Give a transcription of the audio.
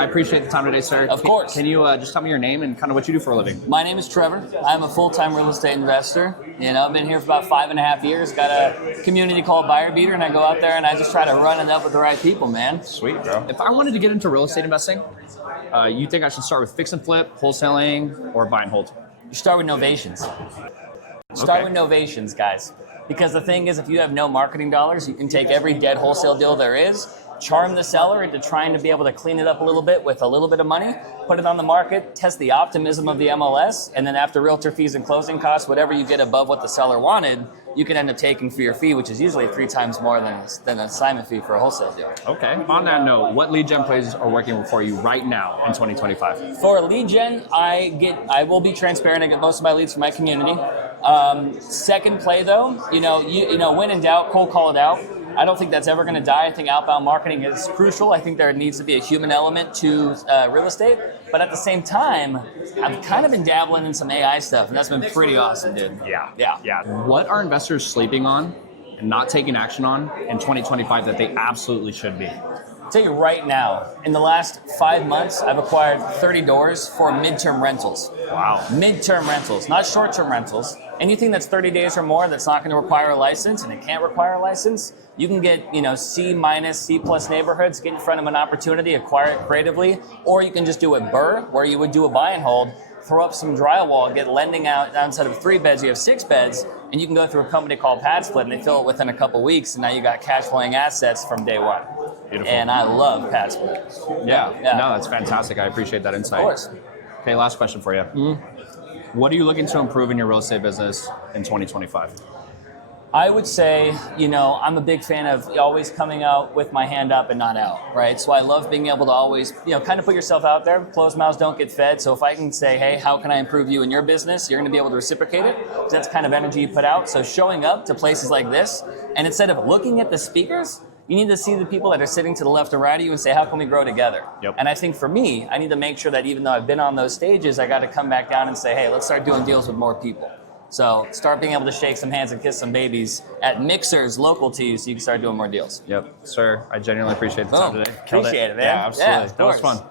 I appreciate the time today, sir. Of course. Can you just tell me your name and kind of what you do for a living? My name is Trevor. I'm a full-time real estate investor. I've been here for about 5.5 years. Got a community called Buyer Beater, and I go out there and I just try to run it up with the right people, man. Sweet, bro. If I wanted to get into real estate investing, you think I should start with fix and flip, wholesaling, or buy and hold? You start with novations. Start with novations, guys. Because the thing is, if you have no marketing dollars, you can take every dead wholesale deal there is, charm the seller into trying to be able to clean it up a little bit with a little bit of money, put it on the market, test the optimism of the MLS, and then after realtor fees and closing costs, whatever you get above what the seller wanted, you can end up taking for your fee, which is usually 3 times more than an assignment fee for a wholesale deal. Okay. On that note, what lead gen plays are working for you right now in 2025? For lead gen, I will be transparent. I get most of my leads from my community. Second play though, when in doubt, cold call it out. I don't think that's ever going to die. I think outbound marketing is crucial. I think there needs to be a human element to real estate. But at the same time, I've kind of been dabbling in some AI stuff, and that's been pretty awesome, dude. Yeah. What are investors sleeping on and not taking action on in 2025 that they absolutely should be? I'll tell you right now, in the last 5 months, I've acquired 30 doors for midterm rentals. Wow. Midterm rentals, not short-term rentals. Anything that's 30 days or more that's not going to require a license, and it can't require a license, you can get, C-, C+ neighborhoods, get in front of an opportunity, acquire it creatively, or you can just do a BRRRR, where you would do a buy and hold, throw up some drywall, get lending out, instead of 3 beds, you have 6 beds, and you can go through a company called Padsplit, and they fill it within a couple weeks, and now you got cash flowing assets from day one. Beautiful. And I love Padsplit. Yeah. No, that's fantastic. I appreciate that insight. Of course. Okay, last question for you. What are you looking to improve in your real estate business in 2025? I would say, I'm a big fan of always coming out with my hand up and not out, right? So I love being able to always, kind of put yourself out there. Closed mouths don't get fed. So if I can say, hey, how can I improve you in your business? You're going to be able to reciprocate it. Because that's the kind of energy you put out. So showing up to places like this, and instead of looking at the speakers, you need to see the people that are sitting to the left and right of you and say, how can we grow together? Yep. And I think for me, I need to make sure that even though I've been on those stages, I got to come back down and say, hey, let's start doing deals with more people. So start being able to shake some hands and kiss some babies at mixers local to you so you can start doing more deals. Yep. Sir, I genuinely appreciate the time today. Appreciate it, man. Yeah, absolutely. Yeah, that was fun.